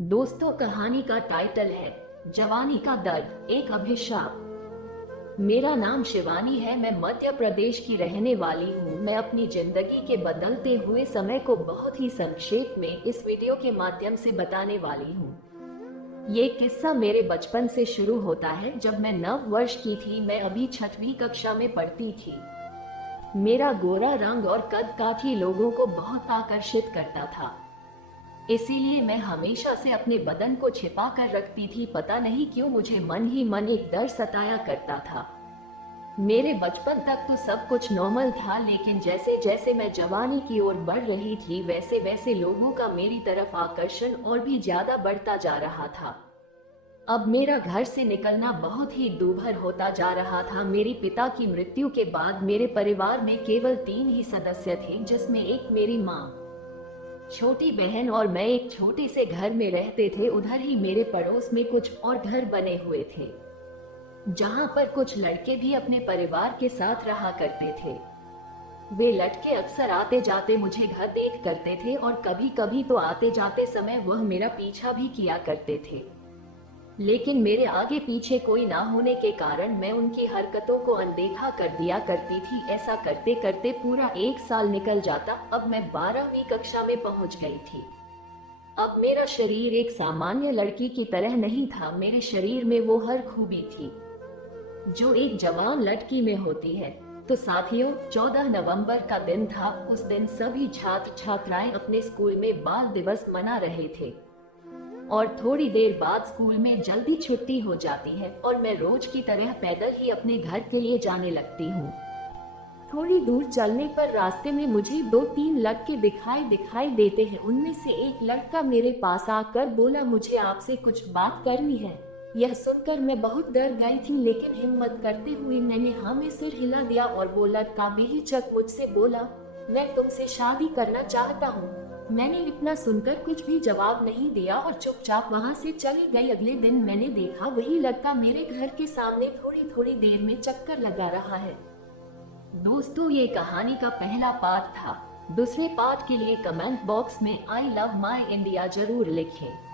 दोस्तों, कहानी का टाइटल है जवानी का दर्द, एक अभिशाप। मेरा नाम शिवानी है। मैं मध्य प्रदेश की रहने वाली हूँ। मैं अपनी जिंदगी के बदलते हुए समय को बहुत ही संक्षेप में इस वीडियो के माध्यम से बताने वाली हूँ। ये किस्सा मेरे बचपन से शुरू होता है, जब मैं 9 वर्ष की थी। मैं अभी 6वीं कक्षा में पढ़ती थी। मेरा गोरा रंग और कद काठी लोगों को बहुत आकर्षित करता था, इसीलिए मैं हमेशा से अपने बदन को छिपा कर रखती थी। पता नहीं क्यों मुझे मन ही मन एक डर सताया करता था। मेरे बचपन तक तो सब कुछ नॉर्मल था, लेकिन जैसे जैसे मैं जवानी की ओर बढ़ रही थी, वैसे वैसे लोगों का मेरी तरफ आकर्षण और भी ज्यादा बढ़ता जा रहा था। अब मेरा घर से निकलना बहुत ही दूभर होता जा रहा था। मेरे पिता की मृत्यु के बाद मेरे परिवार में केवल 3 ही सदस्य थे, जिसमें एक मेरी माँ, छोटी बहन और मैं एक छोटे से घर में रहते थे। उधर ही मेरे पड़ोस में कुछ और घर बने हुए थे, जहां पर कुछ लड़के भी अपने परिवार के साथ रहा करते थे। वे लड़के अक्सर आते जाते मुझे घर देख करते थे, और कभी कभी तो आते जाते समय वह मेरा पीछा भी किया करते थे। लेकिन मेरे आगे पीछे कोई ना होने के कारण मैं उनकी हरकतों को अनदेखा कर दिया करती थी। ऐसा करते करते पूरा 1 साल निकल जाता। अब मैं 12वीं कक्षा में पहुंच गई थी। अब मेरा शरीर एक सामान्य लड़की की तरह नहीं था। मेरे शरीर में वो हर खूबी थी जो एक जवान लड़की में होती है। तो साथियों, 14 नवंबर का दिन था। उस दिन सभी छात्र छात्राएं अपने स्कूल में बाल दिवस मना रहे थे, और थोड़ी देर बाद स्कूल में जल्दी छुट्टी हो जाती है, और मैं रोज की तरह पैदल ही अपने घर के लिए जाने लगती हूँ। थोड़ी दूर चलने पर रास्ते में मुझे 2-3 लड़के दिखाई देते हैं। उनमें से एक लड़का मेरे पास आकर बोला, मुझे आपसे कुछ बात करनी है। यह सुनकर मैं बहुत डर गई थी, लेकिन हिम्मत करते हुए मैंने हाँ में सिर हिला दिया, और वो लड़का बेहिचक मुझसे बोला, मैं तुमसे शादी करना चाहता हूँ। मैंने इतना सुनकर कुछ भी जवाब नहीं दिया और चुपचाप वहाँ से चली गई। अगले दिन मैंने देखा वही लड़का मेरे घर के सामने थोड़ी थोड़ी देर में चक्कर लगा रहा है। दोस्तों, ये कहानी का पहला पार्ट था। दूसरे पार्ट के लिए कमेंट बॉक्स में आई लव माई इंडिया जरूर लिखें।